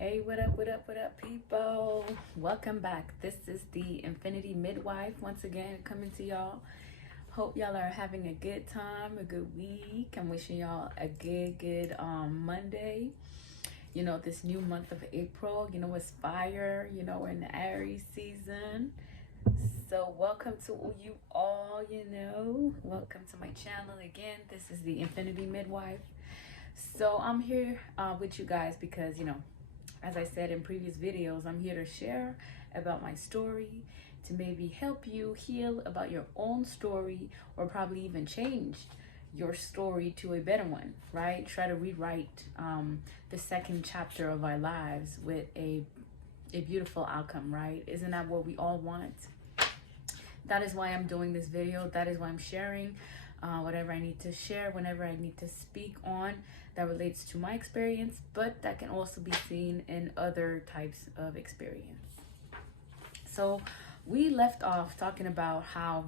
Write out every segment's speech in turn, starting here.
Hey, what up, people? Welcome back. This is the Infinity Midwife once again coming to y'all. Hope y'all are having a good time, a good week. I'm wishing y'all a good Monday. You know, this new month of April, it's fire. We're in the Aries season. So welcome to you all, welcome to my channel again. This is the Infinity Midwife. So I'm here with you guys because, as I said in previous videos, I'm here to share about my story, to maybe help you heal about your own story, or probably even change your story to a better one, right? Try to rewrite the second chapter of our lives with a beautiful outcome, right? Isn't that what we all want? That is why I'm doing this video. That is why I'm sharing whatever I need to share, whenever I need to speak on that relates to my experience, but that can also be seen in other types of experience. So we left off talking about how,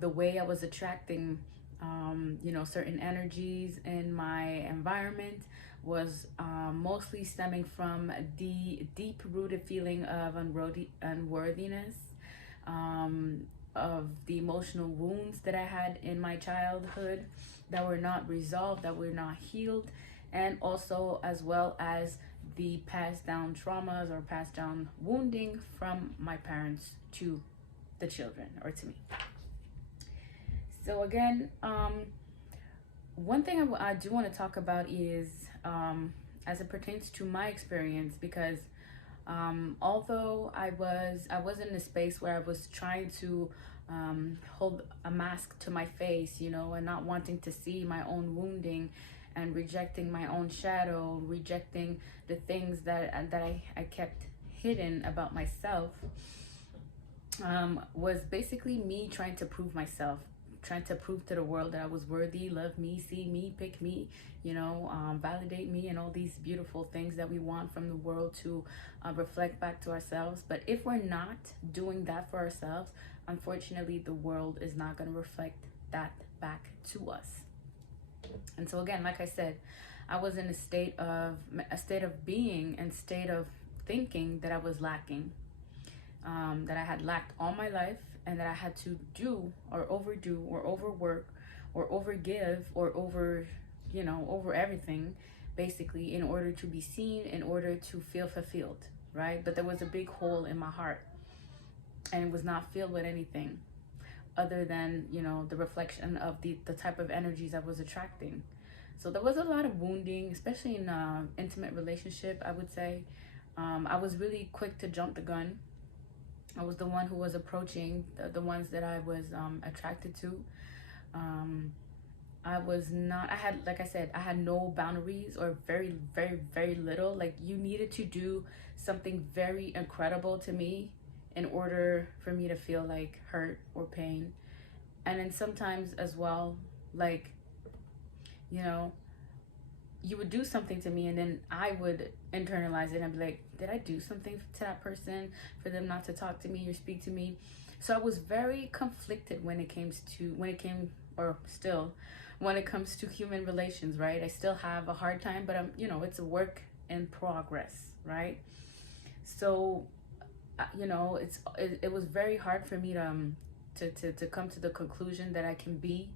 the way I was attracting, certain energies in my environment was mostly stemming from the deep-rooted feeling of unworthiness, of the emotional wounds that I had in my childhood that were not resolved, that were not healed, and also as well as the passed down traumas or passed down wounding from my parents to the children, or to me. So again, one thing I do want to talk about is as it pertains to my experience, because although I was in a space where I was trying to hold a mask to my face, and not wanting to see my own wounding, and rejecting my own shadow, rejecting the things that I kept hidden about myself, was basically me trying to prove myself, trying to prove to the world that I was worthy, love me, see me, pick me, validate me, and all these beautiful things that we want from the world to reflect back to ourselves. But if we're not doing that for ourselves, unfortunately, the world is not going to reflect that back to us. And so again, like I said, I was in a state of being and state of thinking that I was lacking, that I had lacked all my life, and that I had to do or overdo or overwork or overgive or over everything, basically, in order to be seen, in order to feel fulfilled, right? But there was a big hole in my heart, and it was not filled with anything other than, the reflection of the type of energies I was attracting. So there was a lot of wounding, especially in intimate relationship, I would say. I was really quick to jump the gun. I was the one who was approaching the ones that I was attracted to. Like I said, I had no boundaries, or very, very, very little. Like, you needed to do something very incredible to me in order for me to feel like hurt or pain. And then sometimes as well, like, you would do something to me, and then I would internalize it and be like, did I do something to that person for them not to talk to me or speak to me? So I was very conflicted when it comes to human relations, right? I still have a hard time, but it's a work in progress, right? So it was very hard for me to come to the conclusion that I can be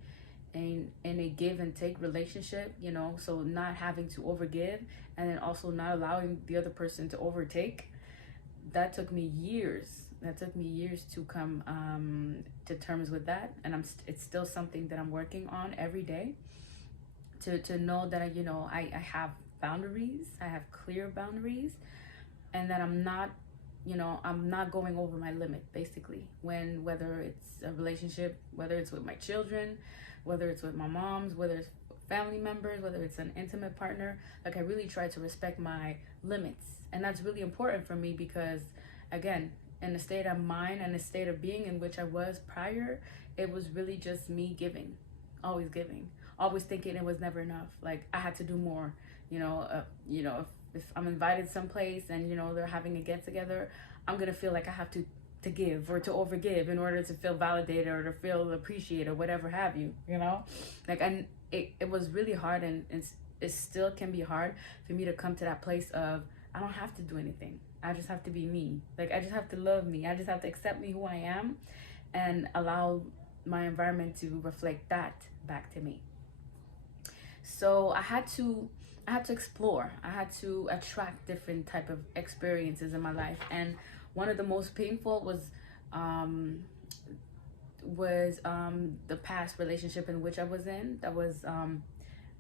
in a give and take relationship, so not having to overgive, and then also not allowing the other person to overtake. That took me years. To come to terms with that, and it's still something that I'm working on every day, to know that I have boundaries, I have clear boundaries, and that I'm not going over my limit, basically, whether it's a relationship, whether it's with my children, whether it's with my moms, whether it's family members, whether it's an intimate partner. Like, I really try to respect my limits, and that's really important for me, because again, in the state of mind and the state of being in which I was prior, it was really just me giving, always thinking it was never enough. Like, I had to do more. If I'm invited someplace and they're having a get together, I'm gonna feel like I have to give or to overgive in order to feel validated or to feel appreciated or whatever have you. Like, and it was really hard, and it still can be hard for me to come to that place of I don't have to do anything. I just have to be me. Like, I just have to love me. I just have to accept me who I am and allow my environment to reflect that back to me. So I had to explore. I had to attract different type of experiences in my life, and one of the most painful was the past relationship in which I was in. That was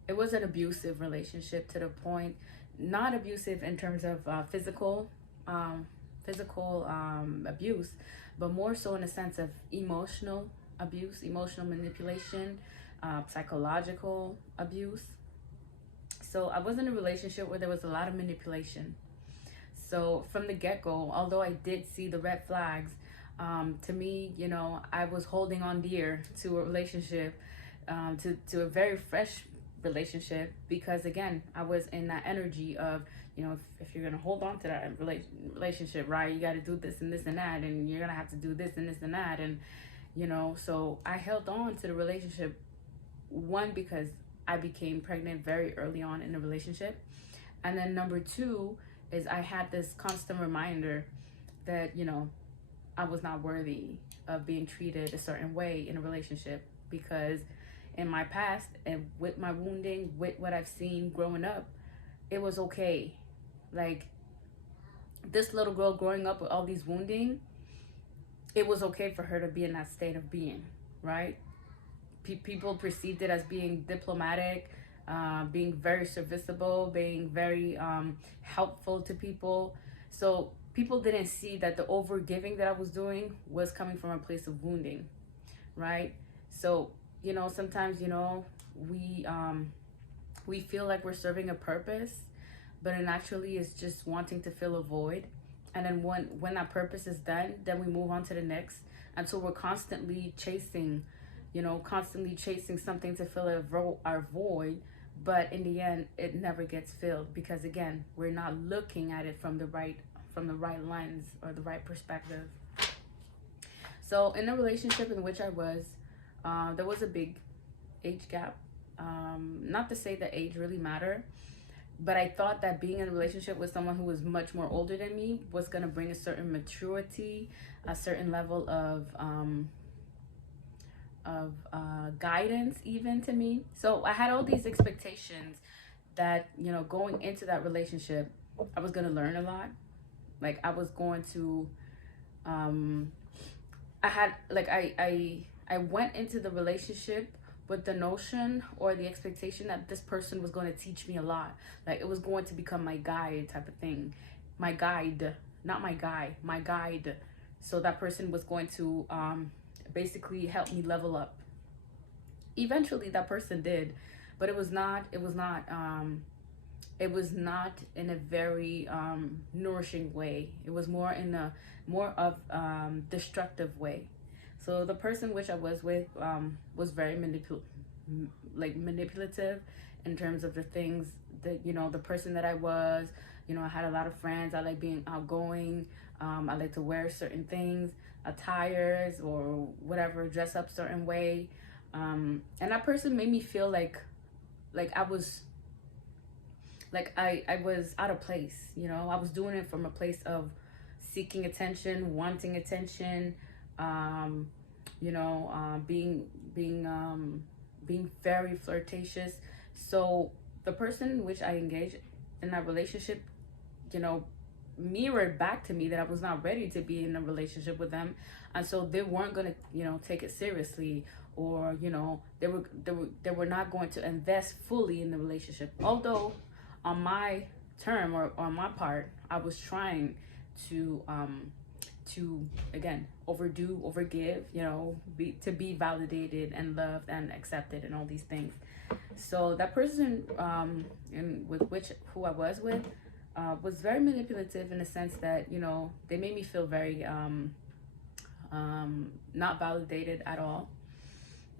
it was an abusive relationship, to the point, not abusive in terms of physical abuse, but more so in a sense of emotional abuse, emotional manipulation, psychological abuse. So I was in a relationship where there was a lot of manipulation. So from the get-go, although I did see the red flags, to me, you know, I was holding on dear to a relationship, to a very fresh relationship, because again, I was in that energy of, you know, if you're gonna hold on to that relationship, right, you got to do this and this and that, and you're gonna have to do this and this and that, and you know, so I held on to the relationship, one, because I became pregnant very early on in the relationship, and then number two is I had this constant reminder that, you know, I was not worthy of being treated a certain way in a relationship, because in my past and with my wounding, with what I've seen growing up, it was okay. Like, this little girl growing up with all these wounding, it was okay for her to be in that state of being, right? People perceived it as being diplomatic, being very serviceable, being very helpful to people. So people didn't see that the over giving that I was doing was coming from a place of wounding, right? So, you know, sometimes, you know, we feel like we're serving a purpose, but it actually is just wanting to fill a void. And then when that purpose is done, then we move on to the next. And so we're constantly chasing, you know, something to fill our void. But in the end, it never gets filled, because again, we're not looking at it from the right lens or the right perspective. So in the relationship in which I was, there was a big age gap. Not to say that age really mattered, but I thought that being in a relationship with someone who was much more older than me was going to bring a certain maturity, a certain level of guidance even to me. So I had all these expectations that, you know, going into that relationship, I was going to learn a lot. Like, I was going to, I went into the relationship with the notion or the expectation that this person was going to teach me a lot. Like, it was going to become my guide type of thing. My guide, not my guy, my guide. So that person was going to basically help me level up. Eventually that person did, but it was not in a very nourishing way. It was more in a destructive way. So the person which I was with was very manipulative in terms of the things that, you know, the person that I was. You know, I had a lot of friends. I like being outgoing. I like to wear certain things, attires or whatever, dress up certain way. And that person made me feel like I was I was out of place. You know, I was doing it from a place of seeking attention, wanting attention, you know, being very flirtatious. So the person which I engaged in that relationship, you know, mirrored back to me that I was not ready to be in a relationship with them, and so they weren't gonna, you know, take it seriously, or, you know, they were not going to invest fully in the relationship. Although on my term or on my part, I was trying to again overgive, you know, to be validated and loved and accepted and all these things. So that person who I was with was very manipulative in the sense that, you know, they made me feel very not validated at all.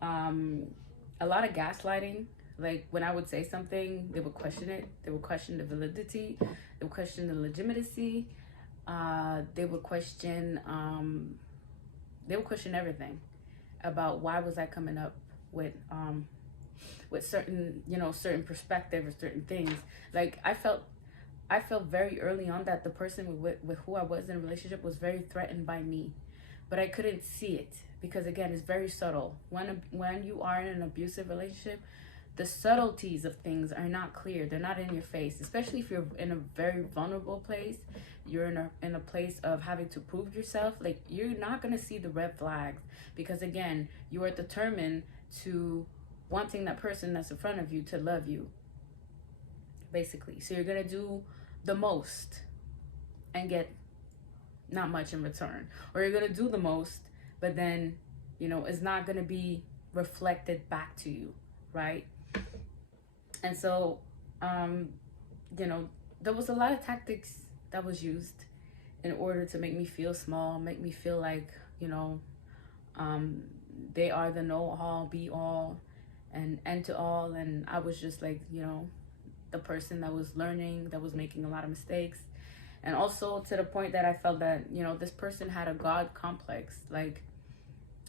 A lot of gaslighting. Like, when I would say something, they would question it. They would question the validity. They would question the legitimacy. They would question everything about why was I coming up with certain, you know, certain perspective or certain things. Like, I felt I felt very early on that the person with who I was in a relationship was very threatened by me, but I couldn't see it because, again, it's very subtle. When you are in an abusive relationship, the subtleties of things are not clear. They're not in your face, especially if you're in a very vulnerable place. You're in a place of having to prove yourself. Like, you're not going to see the red flags because, again, you are determined to wanting that person that's in front of you to love you, basically. So you're going to do the most and get not much in return, or you're going to do the most, but then, you know, it's not going to be reflected back to you, right? And so, you know, there was a lot of tactics that was used in order to make me feel small, make me feel like, you know, they are the know-all, be-all, and end-to-all. And I was just like, you know, the person that was learning, that was making a lot of mistakes. And also to the point that I felt that, you know, this person had a God complex. Like,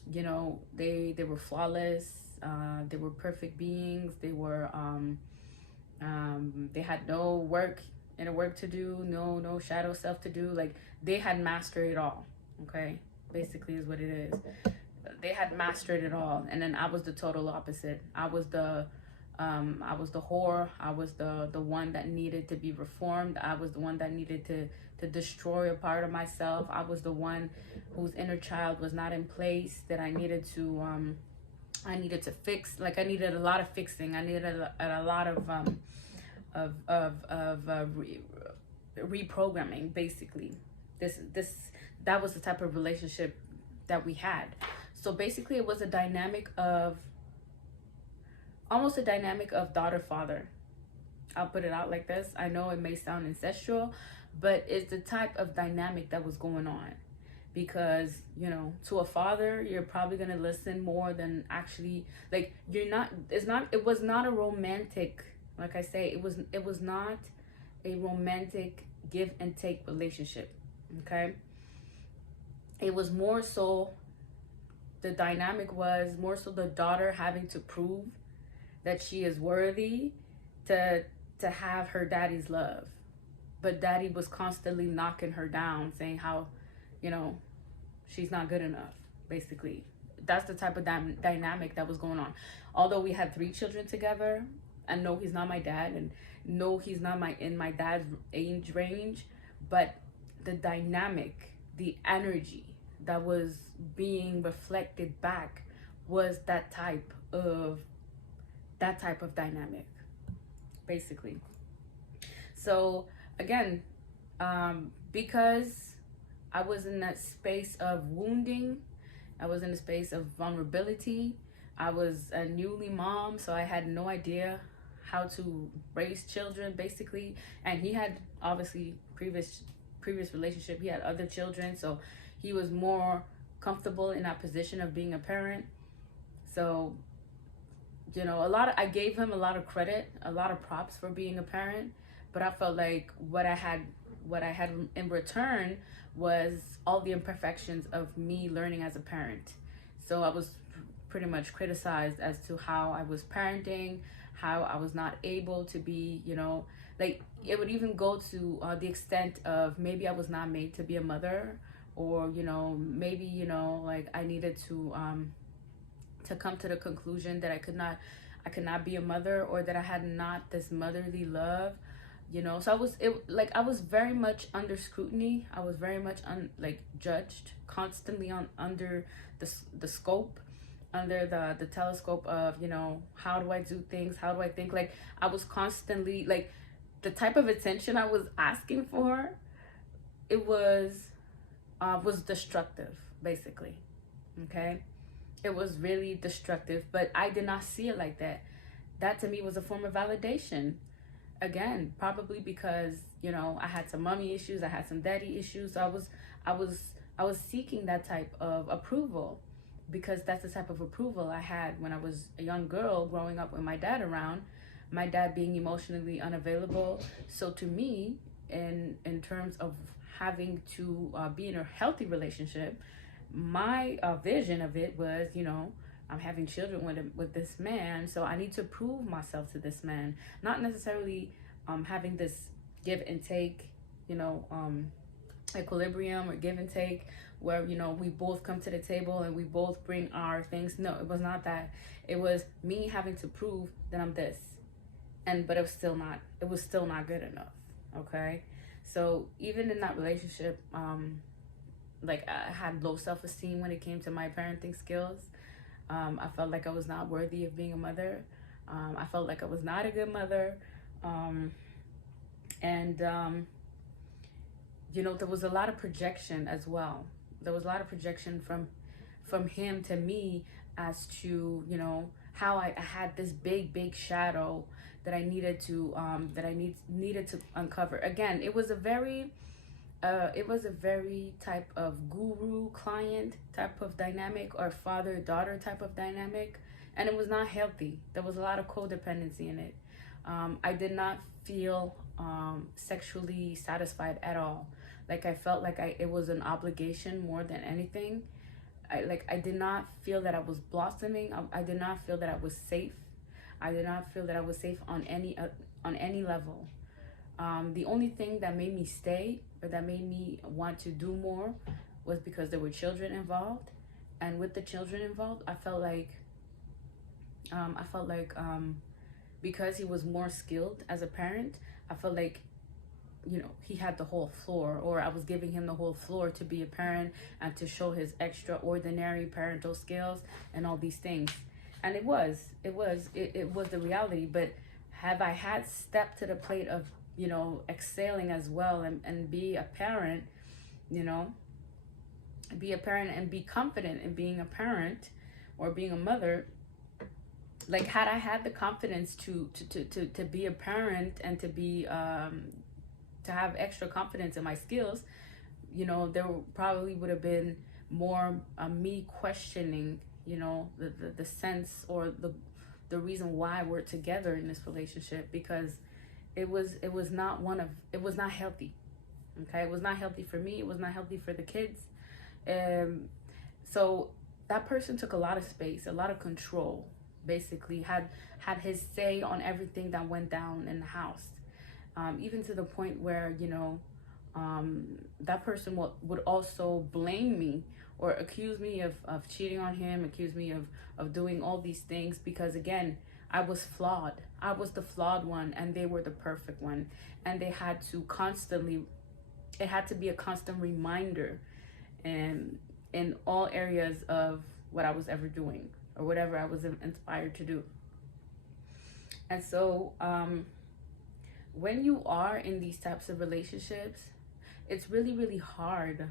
you know, they were flawless. They were perfect beings. They were, they had no work to do, no shadow self to do. Like, they had mastered it all. Okay, basically is what it is. They had mastered it all, and then I was the total opposite. I was the whore. I was the one that needed to be reformed. I was the one that needed to destroy a part of myself. I was the one whose inner child was not in place, that I needed to fix. Like, I needed a lot of fixing. I needed a lot of reprogramming, basically. That was the type of relationship that we had. So basically, it was almost a dynamic of daughter-father. I'll put it out like this. I know it may sound incestual, but it's the type of dynamic that was going on. Because, you know, to a father, you're probably going to listen more than actually, like, it was not a romantic, like I say, it was not a romantic give and take relationship, okay? It was more so, the dynamic was more so the daughter having to prove that she is worthy to have her daddy's love. But daddy was constantly knocking her down, saying how, you know, she's not good enough, basically. That's the type of dynamic that was going on. Although we had 3 children together, and no, he's not my dad, and no, he's not in my dad's age range, but the dynamic, the energy that was being reflected back was that type of dynamic, basically. So again, because I was in that space of wounding, I was in a space of vulnerability. I was a newly mom, so I had no idea how to raise children, basically. And he had, obviously, previous relationship, he had other children, so he was more comfortable in that position of being a parent. So, you know, I gave him a lot of credit, a lot of props for being a parent, but I felt like what I had in return was all the imperfections of me learning as a parent. So I was pretty much criticized as to how I was parenting, how I was not able to be, you know, like, it would even go to the extent of maybe I was not made to be a mother, or, you know, maybe, you know, like, I needed to come to the conclusion that I could not be a mother, or that I had not this motherly love, you know. So I was very much under scrutiny. I was very much judged constantly under the scope, under the telescope of, you know, how do I do things, how do I think. Like, I was constantly, like, the type of attention I was asking for, it was destructive, basically. Okay, it was really destructive, but I did not see it like that. That to me was a form of validation. Again, probably because, you know, I had some mommy issues, I had some daddy issues. So I was seeking that type of approval, because that's the type of approval I had when I was a young girl growing up with my dad around, my dad being emotionally unavailable. So to me, in terms of having to be in a healthy relationship, my vision of it was, you know, I'm having children with this man, so I need to prove myself to this man. Not necessarily having this give and take, equilibrium or give and take, where we both come to the table and we both bring our things. No, it was not that. It was me having to prove that I'm this, but it was still not good enough. Okay, so even in that relationship, like, I had low self-esteem when it came to my parenting skills. I felt like I was not worthy of being a mother. I felt like I was not a good mother. And there was a lot of projection as well. There was a lot of projection from him to me as to, how I had this big shadow that I needed to needed to uncover. Again, it was a very type of guru client type of dynamic, or father daughter type of dynamic, and it was not healthy. There was a lot of codependency in it. I did not feel sexually satisfied at all. Like, I felt like it was an obligation more than anything. I did not feel that I was blossoming. I did not feel that I was safe. I did not feel that I was safe on any level. The only thing that made me stay, or that made me want to do more, was because there were children involved. And with the children involved, I felt like because he was more skilled as a parent, I felt like, he had the whole floor, or I was giving him the whole floor to be a parent and to show his extraordinary parental skills and all these things. And it was the reality. But have I had stepped to the plate of, excelling as well, and be a parent, be a parent and be confident in being a parent or being a mother? Like, had I had the confidence to be a parent and to be to have extra confidence in my skills, there probably would have been more me questioning, the sense or the reason why we're together in this relationship, because it was not healthy. Okay, it was not healthy for me. It was not healthy for the kids. So that person took a lot of space, a lot of control. Basically, had his say on everything that went down in the house. Even to the point where, that person would also blame me or accuse me of cheating on him, accuse me of doing all these things, because, again, I was flawed. I was the flawed one, and they were the perfect one. And it had to be a constant reminder in all areas of what I was ever doing, or whatever I was inspired to do. And so, when you are in these types of relationships, it's really, really hard.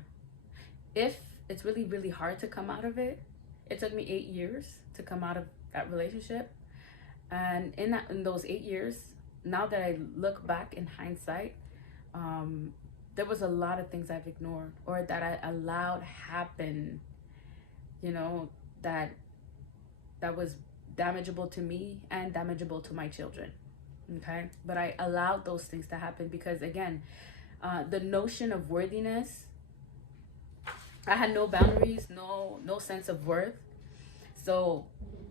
It's really, really hard to come out of it. It took me 8 years to come out of that relationship. And in those 8 years, now that I look back in hindsight, there was a lot of things I've ignored, or that I allowed happen, that was damageable to me and damageable to my children. Okay, but I allowed those things to happen because, again, the notion of worthiness, I had no boundaries, no sense of worth. So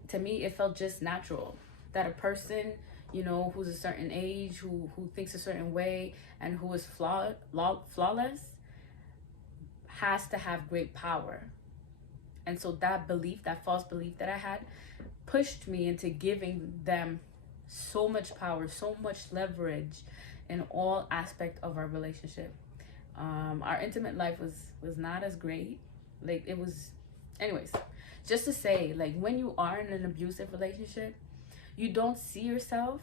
to me, it felt just natural that a person, who's a certain age, who thinks a certain way, and who is flawless, has to have great power. And so that false belief that I had, pushed me into giving them so much power, so much leverage in all aspect of our relationship. Our intimate life was not as great. Like, it was, anyways, just to say, like, when you are in an abusive relationship, you don't see yourself,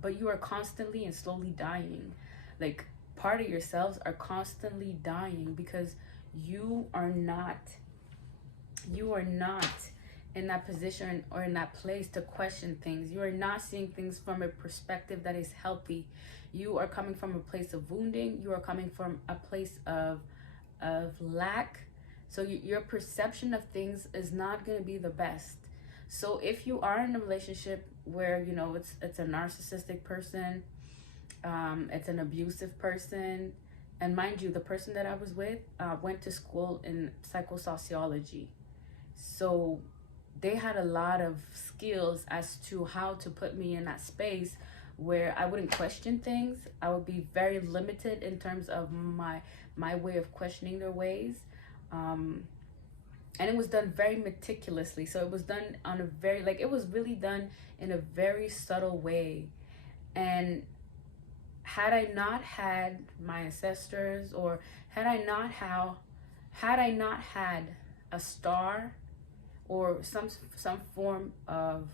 but you are constantly and slowly dying. Like, part of yourselves are constantly dying because you are not in that position or in that place to question things. You are not seeing things from a perspective that is healthy. You are coming from a place of wounding. You are coming from a place of lack. So your perception of things is not going to be the best. So if you are in a relationship where, it's a narcissistic person, it's an abusive person, and mind you, the person that I was with went to school in psychosociology. So they had a lot of skills as to how to put me in that space where I wouldn't question things. I would be very limited in terms of my way of questioning their ways. And it was done very meticulously. So it was done on a very, like, it was really done in a very subtle way. And had I not had my ancestors, or had I not had a star or some form of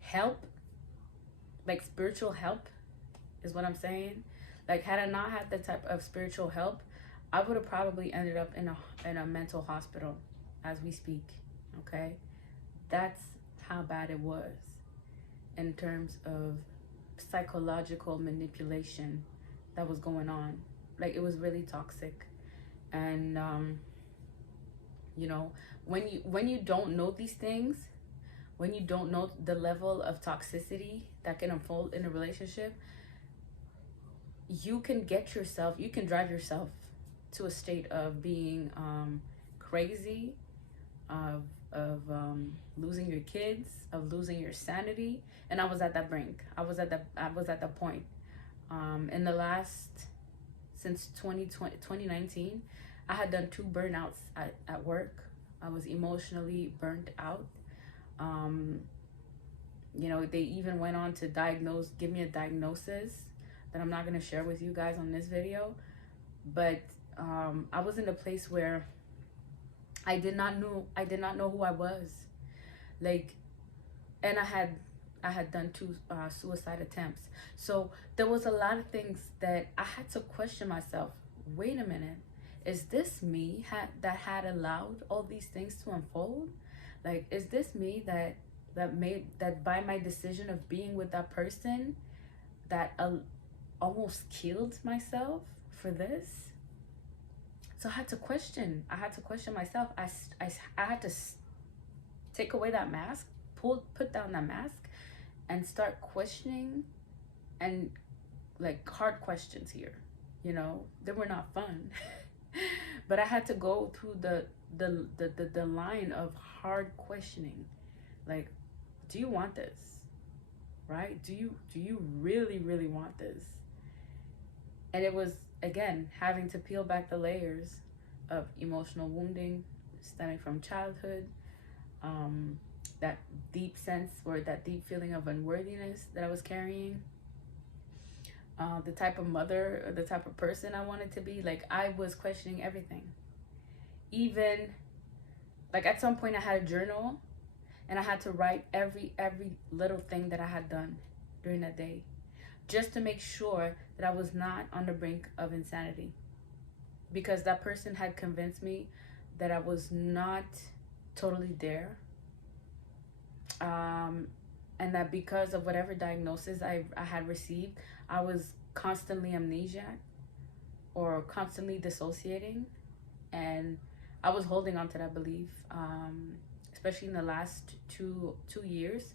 help, like spiritual help is what I'm saying. Like, had I not had the type of spiritual help, I would have probably ended up in a mental hospital as we speak. Okay, that's how bad it was in terms of psychological manipulation that was going on. Like, it was really toxic. And you know, when you don't know these things, when you don't know the level of toxicity that can unfold in a relationship, you can drive yourself to a state of being crazy, of losing your kids, of losing your sanity. And I was at that brink. I was at the point. In the last, since 2019, I had done 2 burnouts at work. I was emotionally burnt out. You know, they even went on to give me a diagnosis that I'm not going to share with you guys on this video. But I was in a place where I did not know who I was. Like, and I had done 2 suicide attempts. So there was a lot of things that I had to question myself. Wait a minute, is this me that had allowed all these things to unfold? Like, is this me that by my decision of being with that person, that almost killed myself for this? So I had to question myself. I had to take away that mask, put down that mask, and start questioning, and like hard questions here. You know, they were not fun, but I had to go through the line of hard questioning. Like, do you want this? Right? Do you really want this? And it was, again, having to peel back the layers of emotional wounding stemming from childhood, that deep sense, or that deep feeling of unworthiness that I was carrying, the type of mother, or the type of person I wanted to be. Like, I was questioning everything. Even, like, at some point I had a journal, and I had to write every little thing that I had done during that day, just to make sure that I was not on the brink of insanity. Because that person had convinced me that I was not totally there. And that because of whatever diagnosis I had received, I was constantly amnesiac, or constantly dissociating. And I was holding on to that belief, especially in the last two years.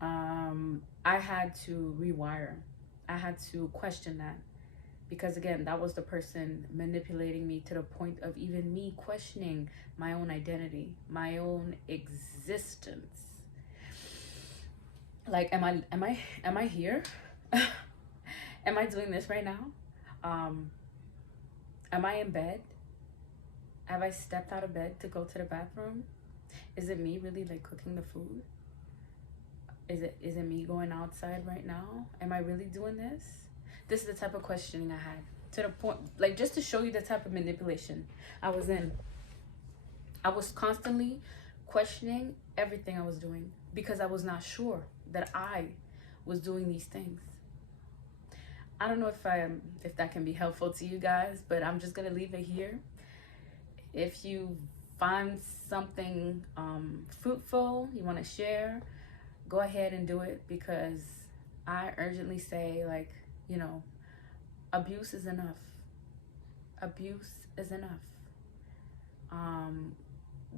I had to rewire. I had to question that, because again, that was the person manipulating me to the point of even me questioning my own identity, my own existence. Like, am I here? Am I doing this right now? Am I in bed? Have I stepped out of bed to go to the bathroom? Is it me really, like, cooking the food? Is it me going outside right now? Am I really doing this? This is the type of questioning I had, to the point, like, just to show you the type of manipulation I was in. I was constantly questioning everything I was doing, because I was not sure that I was doing these things. I don't know if that can be helpful to you guys, but I'm just gonna leave it here. If you find something fruitful you want to share, go ahead and do it, because I urgently say, like, you know, abuse is enough. Abuse is enough.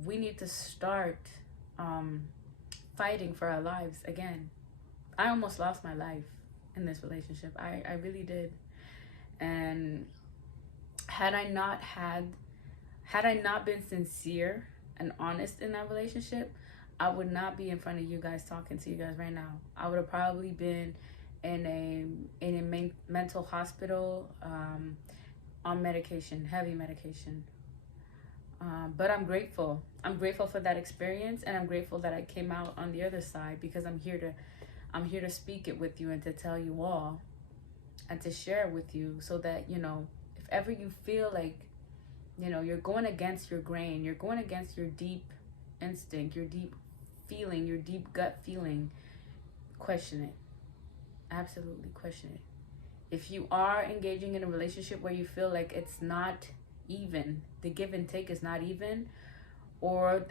We need to start fighting for our lives again. I almost lost my life in this relationship. I really did. And had I not been sincere and honest in that relationship, I would not be in front of you guys talking to you guys right now. I would have probably been in a mental hospital, on medication, heavy medication. But I'm grateful. I'm grateful for that experience, and I'm grateful that I came out on the other side, because I'm here to speak it with you and to tell you all and to share with you, so that, you know, if ever you feel like, you know, you're going against your grain, you're going against your deep instinct, your deep feeling, your deep gut feeling, question it. Absolutely question it. If you are engaging in a relationship where you feel like it's not even, the give and take is not even, or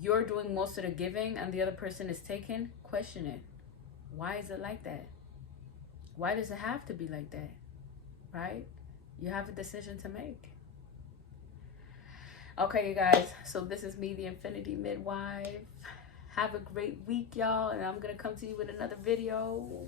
you're doing most of the giving and the other person is taking, question it. Why is it like that? Why does it have to be like that? Right? You have a decision to make. Okay, you guys, so this is me, the Infinity Midwife. Have a great week, y'all, and I'm gonna come to you with another video.